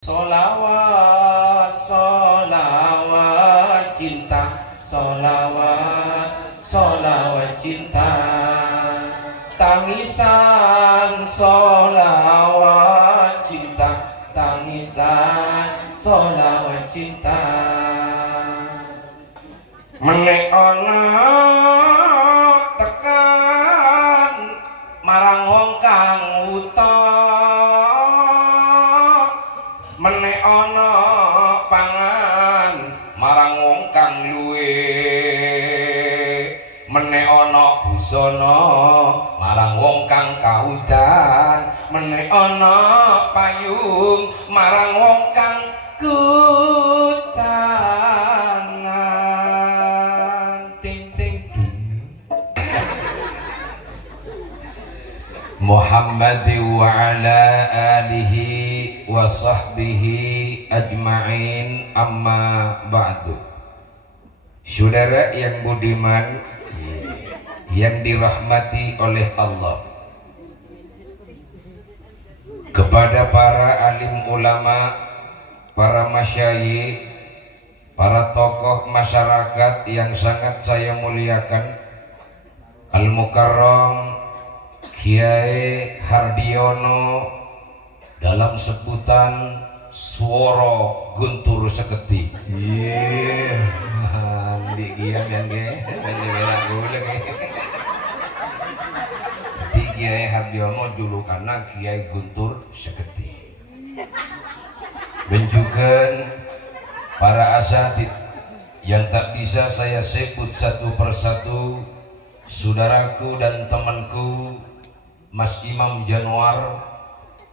Solawat, solawat cinta, solawat, solawat cinta. Tangisan, solawat cinta, tangisan, solawat cinta. Menek ana tekan marang wong kang wuta, menek ana pangan marang wong kang luwe, menek ana busana marang wong kang kaudan, menek ana payung marang wong kang kutanan. Ting ting dung. Muhammad wa ala alihi wa sahbihi ajma'in, amma ba'du. Saudara yang budiman, yang dirahmati oleh Allah, kepada para alim ulama, para masyayikh, para tokoh masyarakat yang sangat saya muliakan, Al-Mukarram Kiai Hardiono dalam sebutan Sworo Guntur Seketi. Iya, di kian yang ge, Kiai Hardiono julukanna Kiai Guntur Seketi. Benjukan para asatid yang tak bisa saya sebut satu persatu, saudaraku dan temanku Mas Imam Januar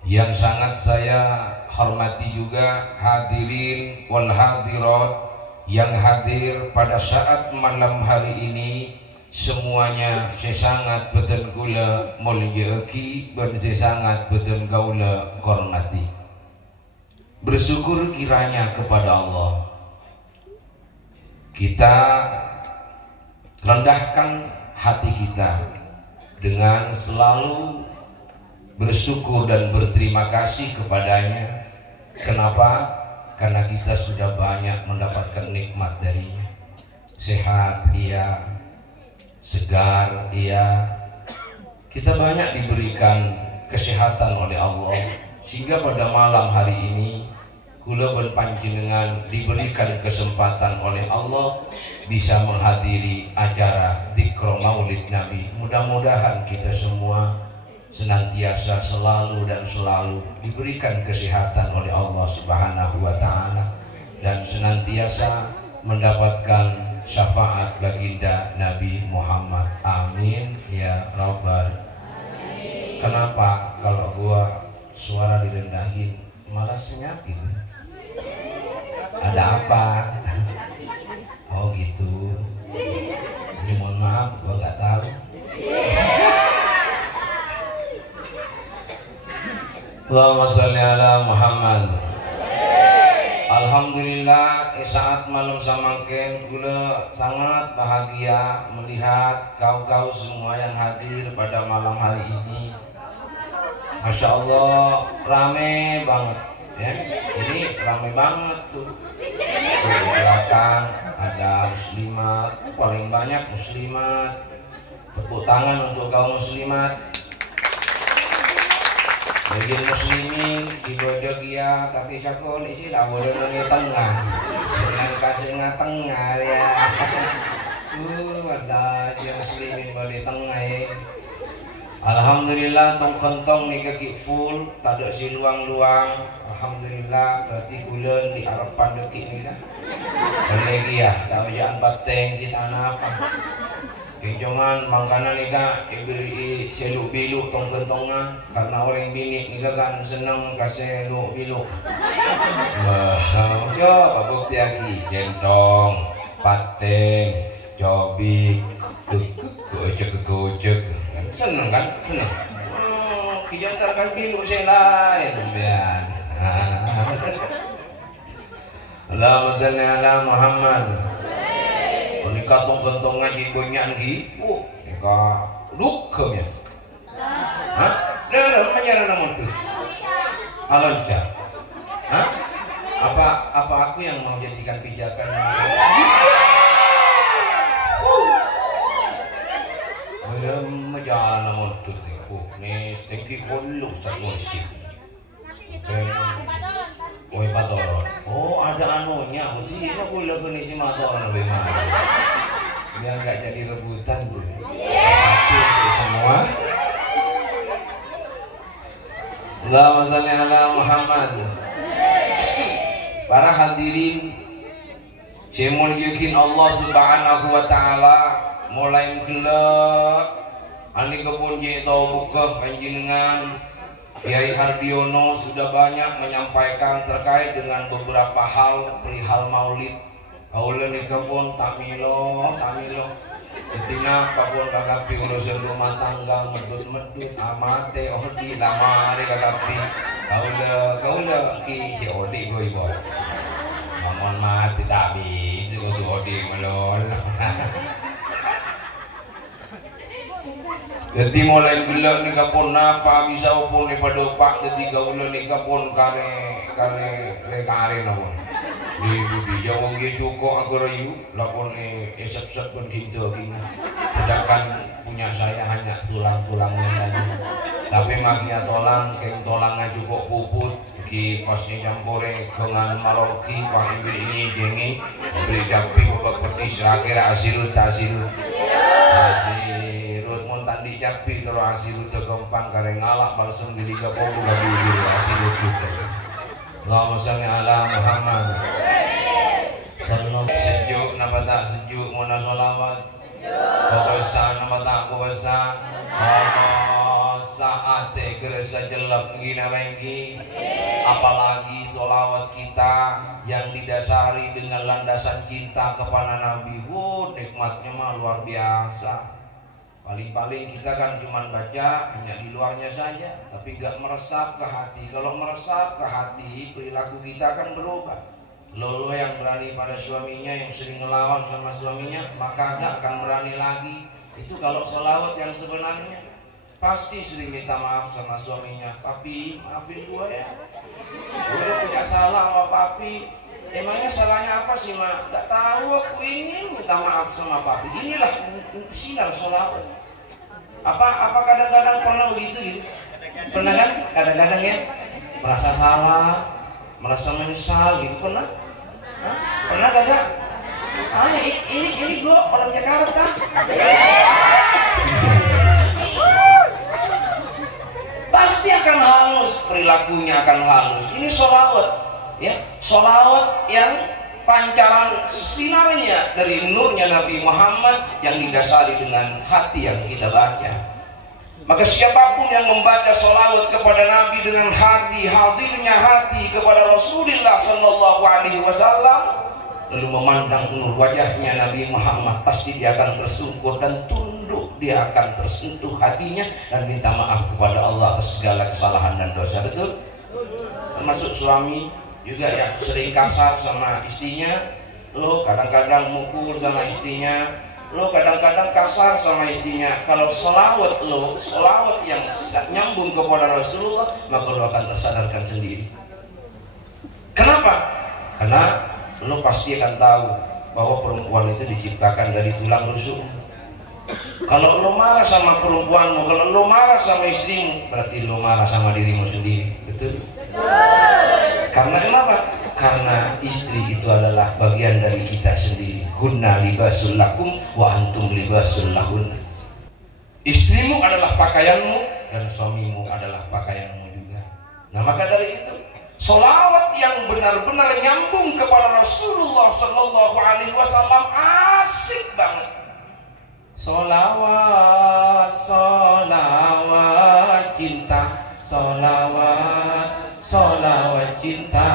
yang sangat saya hormati juga, hadirin wal hadirat yang hadir pada saat malam hari ini, semuanya saya sangat beten kula mulyaki dan saya sangat beten kaula hormati. Bersyukur kiranya kepada Allah kita rendahkan hati kita dengan selalu bersyukur dan berterima kasih kepadanya. Kenapa? Karena kita sudah banyak mendapatkan nikmat darinya. Sehat iya, segar iya, kita banyak diberikan kesehatan oleh Allah, sehingga pada malam hari ini kula ben panjenengan diberikan kesempatan oleh Allah bisa menghadiri acara Dzikra Maulid Nabi. Mudah-mudahan kita semua senantiasa selalu dan selalu diberikan kesehatan oleh Allah Subhanahu wa taala dan senantiasa mendapatkan syafaat baginda Nabi Muhammad. Amin ya rabbal alamin. Kenapa kalau gua suara direndahin malah senyap gitu? Ada apa? Oh gitu. Ini mohon maaf, gua nggak tahu. Allahumma sholli ala Muhammad. Alhamdulillah, saat malam samangken kula sangat bahagia melihat kau-kau semua yang hadir pada malam hari ini. Masya Allah, rame banget ya. Ini rame banget tuh. Di belakang ada muslimat, paling banyak muslimat. Tepuk tangan untuk kaum muslimat. Bagi muslimin di bodoh ya, tapi siapa di sini lah bodoh nang tengah. Senang kasih tengah ya. Ada aja muslimin di tengah ya. Alhamdulillah tong kentong nih kaki full, tak ada si luang-luang. Alhamdulillah berarti bulan di harapan deki ni lah. Lagi ya, tak jangan bateng kita anak apa. Kenjongan mangkana ni kak iberi seluk biluk tong kentongnya karena orang bini ni kan senang kasih seluk biluk. Coba bukti lagi jentong, pateng, cobik, gocek. Senang kan? Senang. Kijantarkan biluk saya lain biar. Allahumma sholli ala Muhammad. Nikah tong-tong ngaji banyak lagi. Nikah lukanya. Hah? Dia menyerah namun tu. Alanca. Hah? Apa aku yang mau jadikan pijakan? Belum jalan mudut nih. Nih tinggi kuluk tak musik. Woi patoron. Oh ada anunya. Uji ini aku lagu nih si matoron bagaimana? Biar nggak jadi rebutan tuh. Satu semua. Allahumma shalli ala Muhammad. Para hadirin, saya yakin Allah Subhanahu wa taala mulai gelap ani kebun je tau buka panjenengan Kiai Hardiono sudah banyak menyampaikan terkait dengan beberapa hal perihal maulid. Kaula nikah pun tamilo ketina kapun kakapi urusan rumah tangga medut amate odi lamare kakapi kaula ki si odi goi boy mamon mati tak bisa kudu odi melol. Jadi mulai gula ni kapun napa bisa upun ni padopak jadi kaula ni kapun kare napun. Di Jawa dia cukup agar ayu, lapon esap-esap pun gitu gini. Sedangkan punya saya hanya tulang-tulangnya saja. Tapi makia tolang, keng tolangnya cukup puput. Ki pasnya campure dengan maloki, pak ibu ini jengi, beri capi bapak petis, akhirnya asirut. Asirut mau tadi capi terus asirut tergompang karena ngalak balsem di liga pokok lebih dulu asirut juga. Allahumma shalli ala Muhammad. Sallallahu sejuk napa tak sejuk mona sholawat. Kuasa napa tak kuasa. Allah saate kerasa jelap ngina lagi. Apalagi sholawat kita yang didasari dengan landasan cinta kepada Nabi. Nikmatnya mah luar biasa. Paling-paling kita kan cuma baca hanya di luarnya saja, tapi nggak meresap ke hati. Kalau meresap ke hati, perilaku kita akan berubah. Lolo yang berani pada suaminya, yang sering ngelawan sama suaminya, maka nggak akan berani lagi. Itu kalau selawat yang sebenarnya. Pasti sering minta maaf sama suaminya. Papi, maafin gue ya. Gue punya salah sama papi. Emangnya salahnya apa sih, Mak? Gak tahu, aku ingin minta maaf sama papi. Inilah sinar sholawat. Apa kadang-kadang pernah begitu gitu? Pernah kan? Kadang-kadang ya merasa salah, merasa menyesal gitu pernah? Hah? Pernah kagak? Ini gue orang Jakarta. Pasti akan halus, perilakunya akan halus. Ini sholawat, ya, sholawat yang pancaran sinarnya dari nurnya Nabi Muhammad yang didasari dengan hati yang kita baca. Maka siapapun yang membaca sholawat kepada Nabi dengan hati, hadirnya hati kepada Rasulullah Sallallahu Alaihi Wasallam, lalu memandang nur wajahnya Nabi Muhammad, pasti dia akan tersungkur dan tunduk, dia akan tersentuh hatinya dan minta maaf kepada Allah atas segala kesalahan dan dosa. Betul? Termasuk suami juga yang sering kasar sama istrinya, lo kadang-kadang mukul sama istrinya, lo kadang-kadang kasar sama istrinya. Kalau selawat lo, selawat yang nyambung kepada Rasulullah, maka lo akan tersadarkan sendiri. Kenapa? Karena lo pasti akan tahu bahwa perempuan itu diciptakan dari tulang rusuk. Kalau lo marah sama perempuanmu, kalau lo marah sama istrimu, berarti lo marah sama dirimu sendiri. Betul? Karena kenapa? Karena istri itu adalah bagian dari kita sendiri. Hunna libasul lakum wa antum libasul lahun. Istrimu adalah pakaianmu dan suamimu adalah pakaianmu juga. Nah maka dari itu, sholawat yang benar-benar nyambung kepada Rasulullah Sallallahu Alaihi Wasallam asik banget. Sholawat, sholawat cinta, sholawat, sholawat cinta,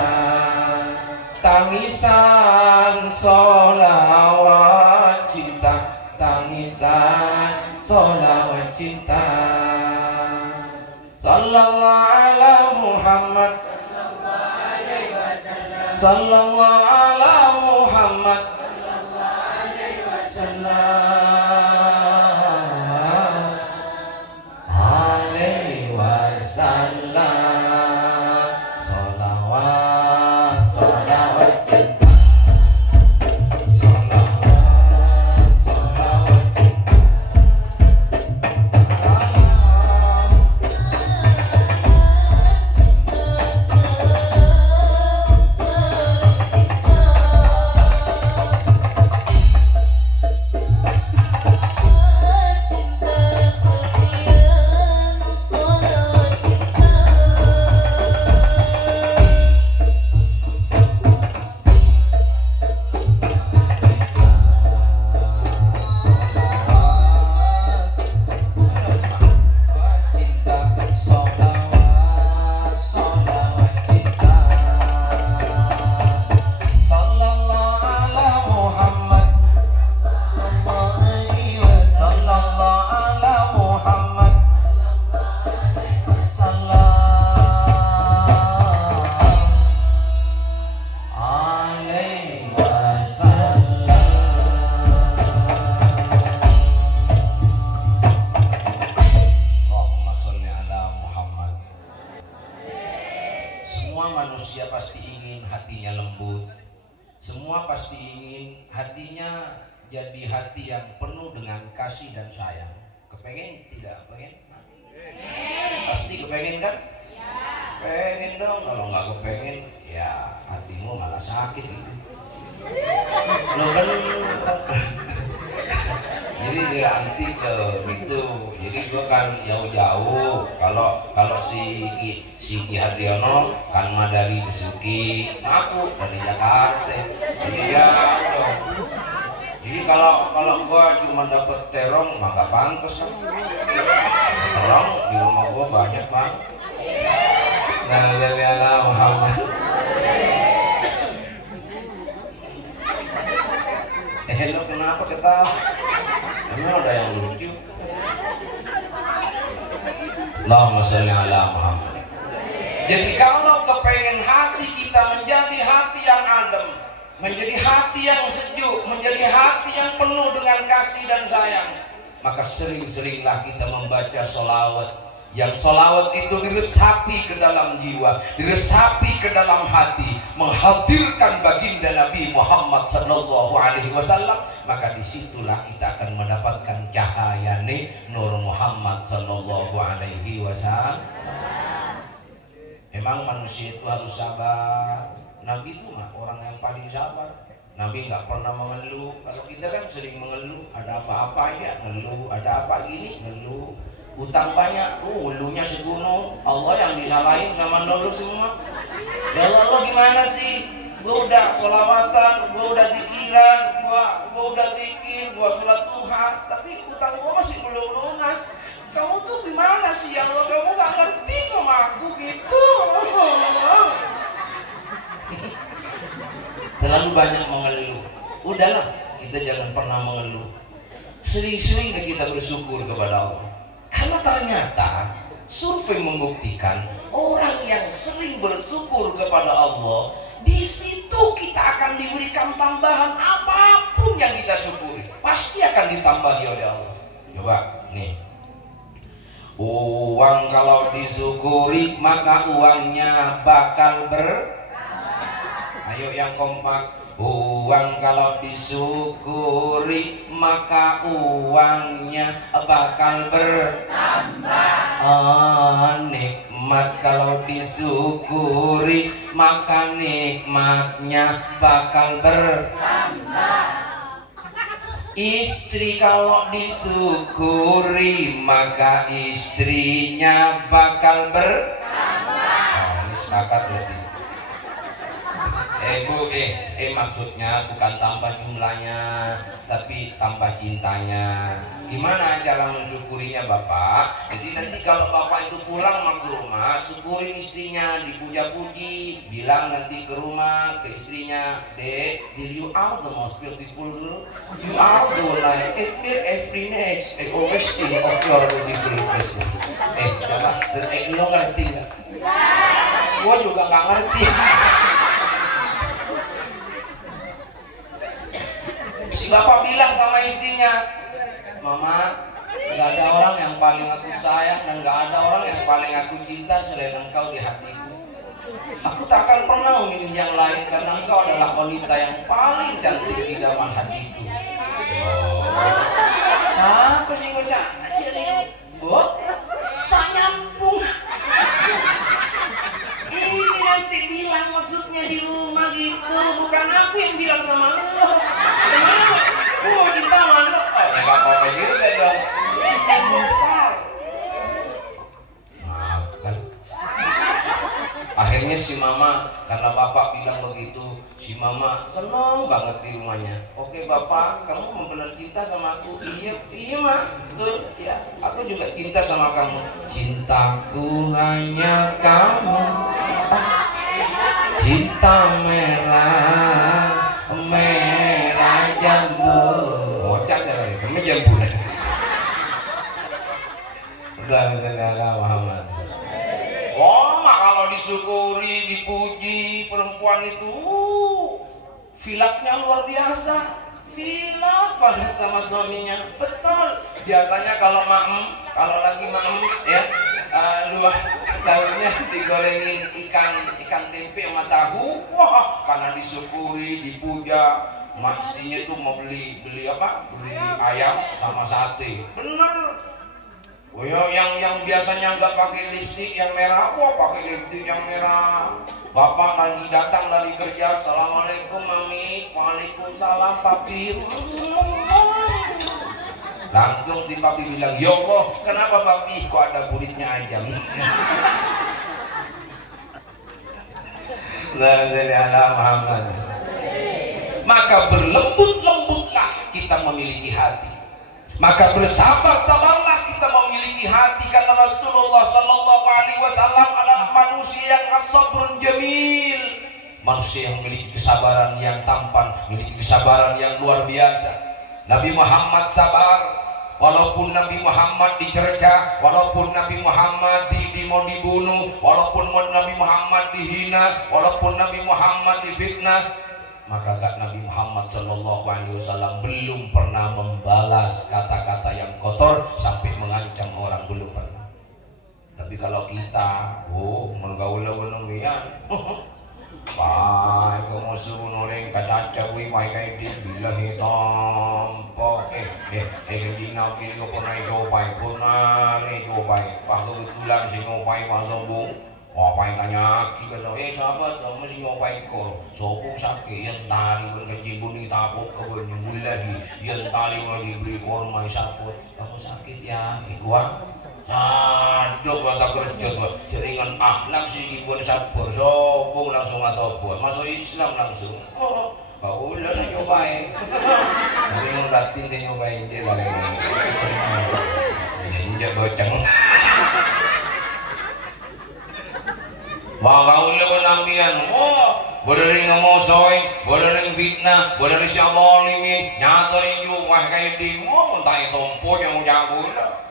tangisan, sholawat cinta, tangisan, sholawat cinta. Sallallahu ala Muhammad, sallallahu ala Muhammad, alaihi wasallam, salawat pasti ingin hatinya lembut. Semua pasti ingin hatinya jadi hati yang penuh dengan kasih dan sayang. Kepengen tidak? Pengen? Pasti kepengen kan? Pengen dong. Kalau nggak kepengen, ya hatimu malah sakit gitu. Lo kan jadi diranti ke gitu. Jadi gua kan jauh-jauh. Kalau si Ki Hardiono kan mah dari Besuki, aku dari Jakarta. Jadi jauh dong. Jadi kalau gua cuma dapet terong mah gak pantas kan. Terong di rumah gua banyak bang. Nah, Muhammad. Lo kenapa ketawa? Emang ada yang lucu? Allahumma sholli ala Muhammad. Jadi kalau kepengen hati kita menjadi hati yang adem, menjadi hati yang sejuk, menjadi hati yang penuh dengan kasih dan sayang, maka sering-seringlah kita membaca sholawat. Yang sholawat itu diresapi ke dalam jiwa, diresapi ke dalam hati, menghadirkan baginda Nabi Muhammad SAW. Maka disitulah kita akan mendapatkan cahaya Nur Muhammad SAW. Memang manusia itu harus sabar. Nabi itu mah orang yang paling sabar. Nabi nggak pernah mengeluh. Kalau kita kan sering mengeluh, ada apa-apa ya ngeluh, ada apa gini ngeluh. Utang banyak, ulunya segunung. Allah yang disalahin sama dulu semua. Ya Allah gimana sih? Gue udah sholawatan, gue udah zikiran, gue udah zikir, gue sholat duha, tapi utang gue masih belum lunas. Kamu tuh gimana sih ya Allah? Kamu gak ngerti sama aku gitu. Terlalu banyak mengeluh. Udahlah, kita jangan pernah mengeluh. Sering-sering kita bersyukur kepada Allah. Karena ternyata survei membuktikan orang yang sering bersyukur kepada Allah, di situ kita akan diberikan tambahan apapun yang kita syukuri, pasti akan ditambahi oleh Allah. Coba nih, uang kalau disyukuri maka uangnya bakal Ayo yang kompak. Uang kalau disyukuri maka uangnya bakal bertambah. Nikmat kalau disyukuri maka nikmatnya bakal bertambah. Istri kalau disyukuri maka istrinya bakal bertambah. Ini sepakat berarti. Bu, maksudnya bukan tambah jumlahnya, tapi tambah cintanya. Gimana cara mensyukurinya Bapak? Jadi nanti kalau Bapak itu pulang ke rumah, syukurin istrinya, dipuja-puji, bilang nanti ke rumah ke istrinya, Dek, you are the most beautiful girl. You are the one I admire every night. I always think of your beautiful face. Coba, lo ngerti nggak? Gua juga nggak ngerti. Si bapak bilang sama istrinya, Mama, gak ada orang yang paling aku sayang dan gak ada orang yang paling aku cinta selain engkau di hatiku. Aku tak akan pernah memilih yang lain karena engkau adalah wanita yang paling cantik di dalam hatiku. Siapa sih bocah kecil ini? Tak nyambung. Ini nanti bilang maksudnya di rumah gitu, bukan aku yang bilang sama lo. Kenapa? Kita mana? Ya gak apa-apa juga dong. Yang besar. Maafkan. Akhirnya si mama, karena bapak bilang begitu, si mama senang banget di rumahnya. Oke Bapak, kamu benar cinta sama aku? Iya mak, betul ya. Aku juga cinta sama kamu. Cintaku hanya kamu. Cinta merah, merah jambu. Bocah caranya, kamu jambu deh. Udah segala Muhammad. Mak kalau disyukuri, dipuji perempuan itu, filaknya luar biasa. Filak banget sama suaminya, betul. Biasanya kalau lagi maem ya, tahunya digorengin ikan tempe sama tahu. Wah, karena disyukuri, dipuja. Mak istrinya tuh mau beli apa? Beli ayam sama sate. Bener. Oh ya, yang biasanya nggak pakai lipstik yang merah, wah pakai lipstik yang merah. Bapak lagi datang dari kerja, assalamualaikum mami, waalaikumsalam papi. Langsung si papi bilang, ya Allah, kenapa papi kok ada kulitnya ayam? La Muhammad. Maka berlembut-lembutlah kita memiliki hati. Maka bersabar-sabarlah kita memiliki hati, karena Rasulullah Sallallahu Alaihi Wasallam adalah manusia yang as-sabrun jamil, manusia yang memiliki kesabaran yang tampan, memiliki kesabaran yang luar biasa. Nabi Muhammad sabar, walaupun Nabi Muhammad dicerca, walaupun Nabi Muhammad mau dibunuh, walaupun Nabi Muhammad dihina, walaupun Nabi Muhammad difitnah. Maka Nabi Muhammad Shallallahu Alaihi Wasallam belum pernah membalas kata-kata yang kotor sampai mengancam orang, belum pernah. Tapi kalau kita, menggaul-gaul-gaul-gaul, baik kamu suruh noreng kacaca wi mai kai di bila hitam po dina kini ko pernah coba kebetulan si nyobai masuk bung. Apa yang tanya kita sahabat kamu mesti nyobain kor sopung sakit yang tari berkeji bunyi tapuk kebenyulahi yang tari lagi beri korma saput kamu sakit ya ikuan aduh kata kerja jaringan akhlak sih ibu sapur sopung langsung atau buat masuk Islam langsung kau udah nyobain tapi muratin dia nyobain dia lagi injak boceng. Bakal ulah nambian, boleh ngamosoy, boleh fitnah, boleh siamolimin, nyatorin juga kayak di, entah itu tompo yang jago lah.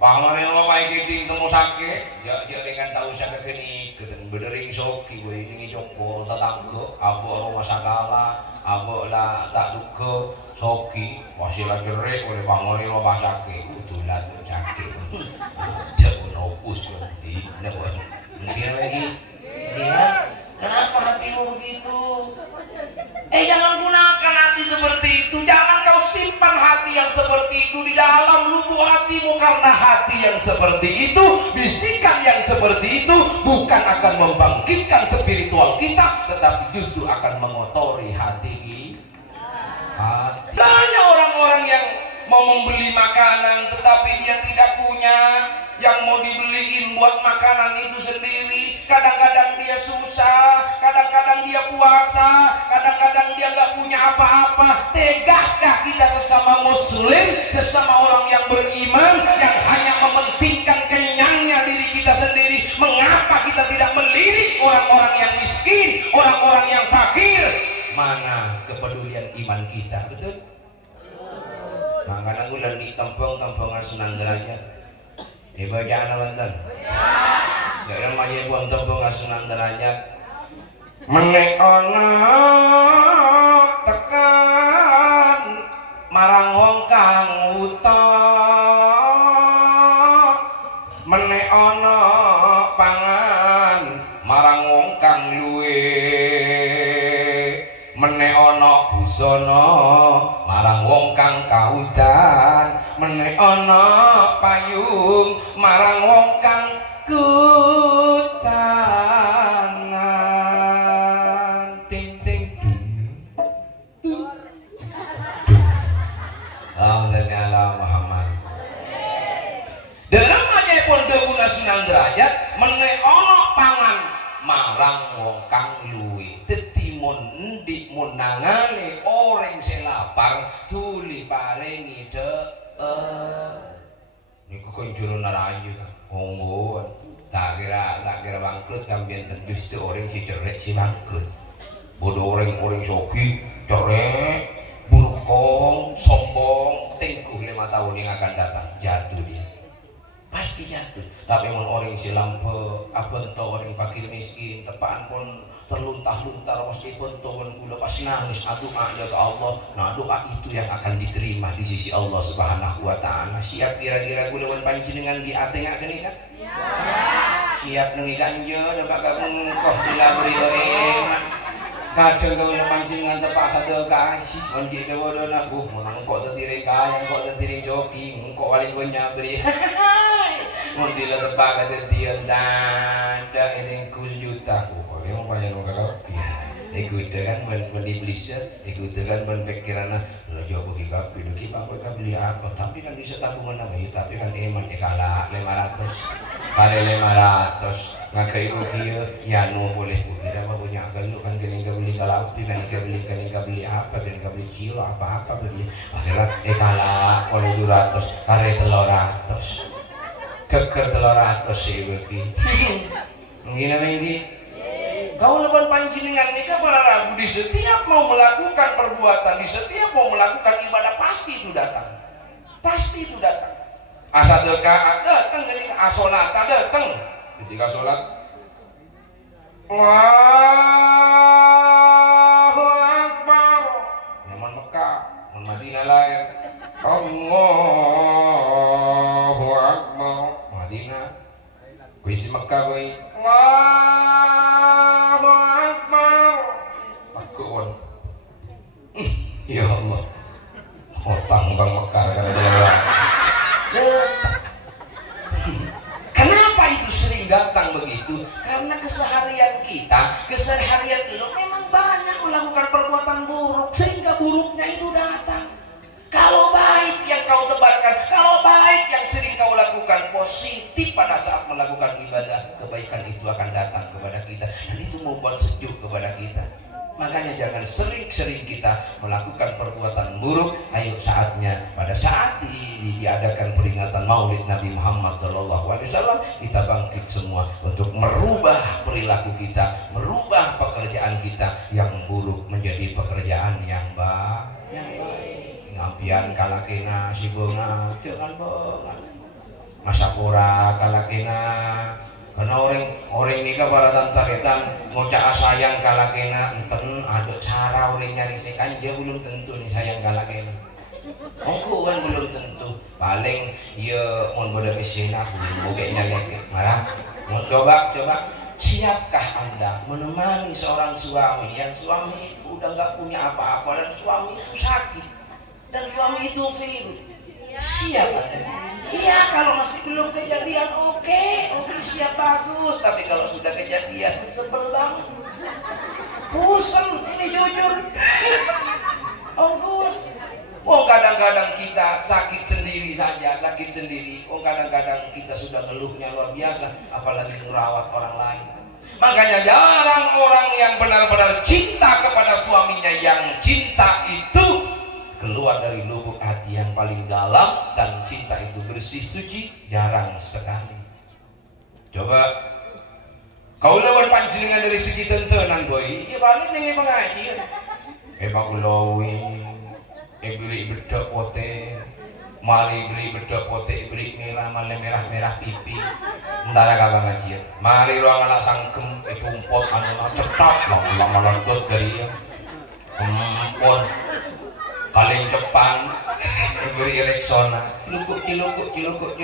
Pahamarin lo baik di temu sakit, ya dengan tahu sakit ini, berdering soki, ini jongkor tetangga, abu rumah sakala, abu lah tak duka, soki, masih lagi gerik oleh pahamarin lo sakit, utulah tu sakit, jauh nopus berarti, nampak. Dia lagi, dia kenapa hatimu begitu? Jangan gunakan hati seperti itu. Jangan kau simpan hati yang seperti itu di dalam lubuk hatimu, karena hati yang seperti itu, bisikan yang seperti itu bukan akan membangkitkan spiritual kita, tetapi justru akan mengotori hati kita. Banyak orang-orang yang mau membeli makanan tetapi dia tidak punya yang mau dibeliin buat makanan itu sendiri. Kadang-kadang dia susah, kadang-kadang dia puasa, kadang-kadang dia nggak punya apa-apa. Tegakah kita sesama muslim, sesama orang yang beriman, yang hanya mementingkan kenyangnya diri kita sendiri? Mengapa kita tidak melirik orang-orang yang miskin, orang-orang yang fakir? Mana kepedulian iman kita? Betul? Makanya aku lagi tempong-tempongan Sunan Derajat. Bacaan nonton. Gak ada maya buang tempongan Sunan Derajat. Menek ana tekan marang wong kang wuta. Menek ana pangan marang wong kang luwe. Menek ana busana marang wong kang kaudan. Menek ana payung marang wong kang kutanan. Ting ting dung. Allahumma Muhammad. Dalam aja pondok guna Sunan Derajat, menek ana pangan marang wong kang luwe. Mun endi mun nangane orang sing lapar tuli paringi niku konjuro narayu monggo tak kira bangkrut kambian tendus tu orang si cerek si bangkrut bodoh orang soki cerek burukong sombong tengkuh 5 tahun yang akan datang jatuh dia pasti jatuh. Tapi mun orang si lampe apa ento orang fakir miskin tepaan pun terluntah-luntar meskipun tuan gula pas nangis doa ke Allah. Nah doa itu yang akan diterima di sisi Allah Subhanahu wa taala. Siap kira-kira gula wan panjenengan di atengah gini kan? Ya. siap nengi ganja dapat gabung kok dilabri kadang kau nak mancing dengan tepak satu kasih mancing dewa dona menang kok tertiring kaya kok tertiring joki kok paling kau nyabri mesti lo tepak kata dia ada ini kujuta kok dia mau banyak orang ikut kan beli beli ikut kan berpikiran lo jauh bagi kapi duki apa beli apa tapi kan bisa tabungan apa ya tapi kan eman kalah 500 kali 500 ngakai rugi ya no boleh tidak apa punya kalau kan kena beli kalapi kan beli apa kan beli kilo apa beli akhirnya kalah oleh 200 kare 300 keker 300 sih bagi ini kau leban pancingan nikah para ragu di setiap mau melakukan perbuatan di setiap mau melakukan ibadah pasti itu datang asal dekat datang dari asonata datang ketika sholat Allahu Akbar nyaman Mekah Madinah lain Allahu Akbar Madinah kuisi Mekah boy Allahu Akbar takut ya Allah hutang bang Mekah karena kenapa itu sering datang begitu? Karena keseharian lo memang banyak melakukan perbuatan buruk sehingga buruknya itu datang. Kalau baik yang kau tebarkan, kalau baik yang sering kau lakukan positif pada saat melakukan ibadah, kebaikan itu akan datang kepada kita dan itu membuat sejuk kepada kita. Makanya jangan sering-sering kita melakukan perbuatan buruk. Ayo saatnya pada saat diadakan peringatan Maulid Nabi Muhammad SAW kita bangkit semua untuk merubah perilaku kita, merubah pekerjaan kita yang buruk menjadi pekerjaan yang baik. Ngampian kalakena si bunga jangan banget masapura kalakena karena orang ini ke para tantaretan ngocak sayang kalakena enten ada cara orang nyari sekan dia belum tentu nih sayang kalakena aku kan belum tentu paling ya mau bodoh kesina bukenya lagi marah mau coba siapkah anda menemani seorang suami yang suami itu udah nggak punya apa-apa dan suami itu sakit dan suami itu virus siap anda? Iya kalau masih belum kejadian oke siap bagus tapi kalau sudah kejadian sebel banget pusing ini jujur kadang-kadang kita sakit sendiri kadang-kadang kita sudah ngeluhnya luar biasa apalagi merawat orang lain. Makanya jarang orang yang benar-benar cinta kepada suaminya yang cinta itu keluar dari lubuk hati yang paling dalam dan cinta itu bersih suci jarang sekali. Coba kau lawan panjenengan dari segi tentenan boy ya balik dengan pengajian bakulawi beli bedok pote mari beli bedok pote beli merah malah merah pipi ndara ka pengajian mari ruang anak sangkem tumpot anu cetak lama lantot dari ya pun paling depan beri Rexona cilukuk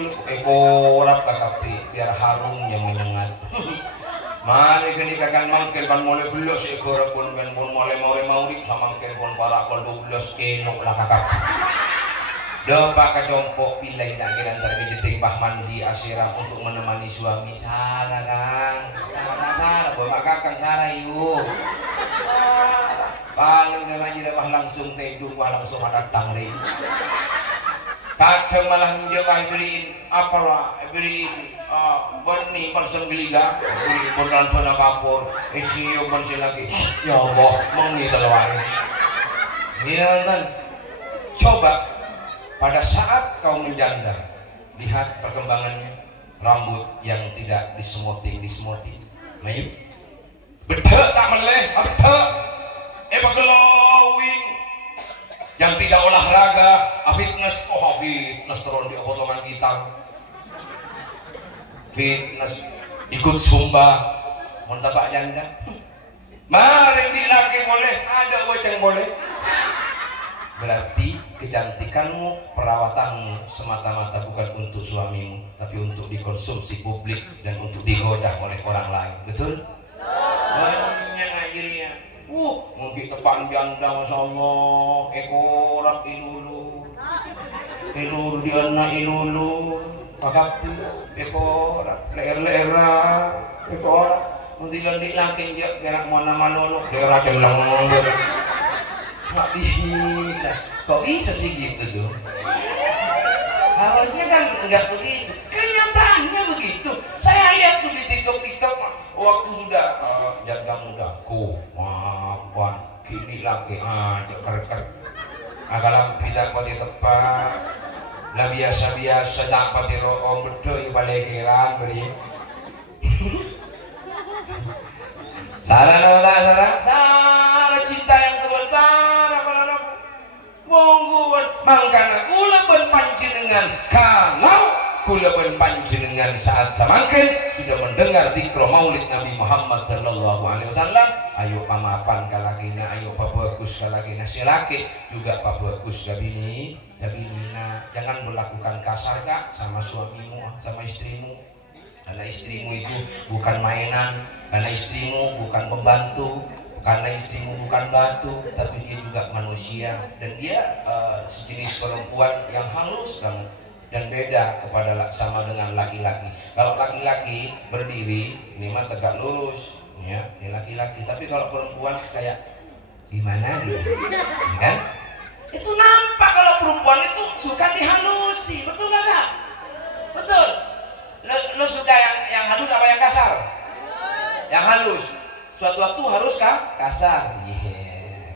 korap kakapi biar harumnya menyengat mari kini kakan mangkel kan mulai belos ekor pun mulai mauri sama mangkel pun para kol 12 kilo lah kakapi dopak kecompok pilih tak kira antar kejeting bah mandi asiram untuk menemani suami Sarah kang Sarah bawa kakang Sarah yuk paling memang tidak langsung tidur langsung datang deh kadang malah menjawab beri benih person geliga beri beneran pernah kapur isiyo pensi lagi ya Allah mengi telur ini nonton coba pada saat kau menjanda lihat perkembangannya rambut yang tidak disemoting nah yuk bedek tak meleh bedek glowing yang tidak olahraga fitness turun di potongan gitar fitness ikut zumba mau tapak janda mari dilaki boleh ada wajang boleh berarti kecantikanmu, perawatanmu semata-mata bukan untuk suamimu, tapi untuk dikonsumsi publik dan untuk digoda oleh orang lain. Betul? Banyak akhirnya. Mungkin tepan janda, masya Allah, ekorak ilulu, ilulu diana ilulu, kakak ekorak, leer-leera, ekorak. Nanti landik laki dia gerak mana malolok, daerah celang. Nggak bisa. Kok bisa sih gitu tuh? Harusnya kan nggak begitu. Kenyataannya begitu. Saya lihat tuh di TikTok waktu sudah jaga mudaku, maafan, kini lagi ada kerker. Agalang tidak pada tepat. Lah biasa-biasa tak pada roong betul balikiran beri. Salah cinta yang sebentar monggo mangkana kula ben panjenengan kalau kula ben panjenengan saat samangken sudah mendengar zikra maulid Nabi Muhammad sallallahu alaihi wasallam, ayo pamapan kalagina, ayo pabagus kalagina silake juga pabagus gabini gabinina. Jangan melakukan kasar Kak sama suamimu, sama istrimu. Karena istrimu itu bukan mainan, karena istrimu bukan pembantu, karena istrimu bukan batu, tapi dia juga manusia dan dia sejenis perempuan yang halus banget dan beda kepada sama dengan laki-laki. Kalau laki-laki berdiri ini mah tegak lurus, ya, ini laki-laki. Tapi kalau perempuan kayak gimana gitu, ya kan? Itu nampak kalau perempuan itu suka dihalusi, betul nggak Kak? Betul. Lo suka yang halus apa yang kasar? Yang halus. Suatu waktu harus kasar.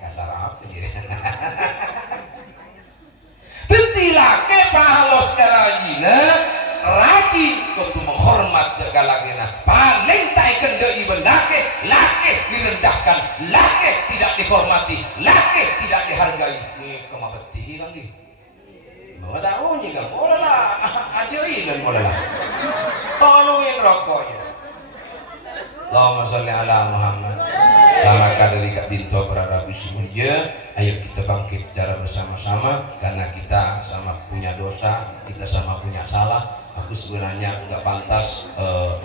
Kasar apa gitu. Tetilake pahalos kalagina ragi kudu menghormat kalagina. Paling tak kendai bendake, laki direndahkan, laki tidak dihormati, laki tidak dihargai. Ini kemabeti kan gitu. Mau tahu nih kan? Boleh lah, ajarin dan boleh lah. Tolongin rokoknya. Allahumma sholli ala Muhammad. Lama dari Kak Binto berada di sini. Ayo kita bangkit secara bersama-sama karena kita sama punya dosa, kita sama punya salah. Aku sebenarnya nggak pantas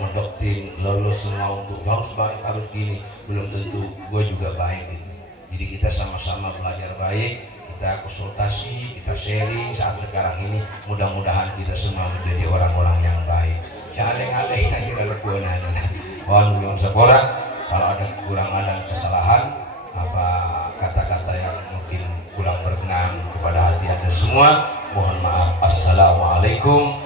mendoktrin lulus semua untuk harus baik, harus gini. Belum tentu gue juga baik gitu. Jadi kita sama-sama belajar baik. Kita konsultasi, kita sharing saat sekarang ini. Mudah-mudahan kita semua menjadi orang-orang yang baik. Jangan alih-alih aja kalau kuanan. Mohon ulun sekolah kalau ada kekurangan dan kesalahan, apa kata-kata yang mungkin kurang berkenan kepada hati Anda semua, mohon maaf. Assalamualaikum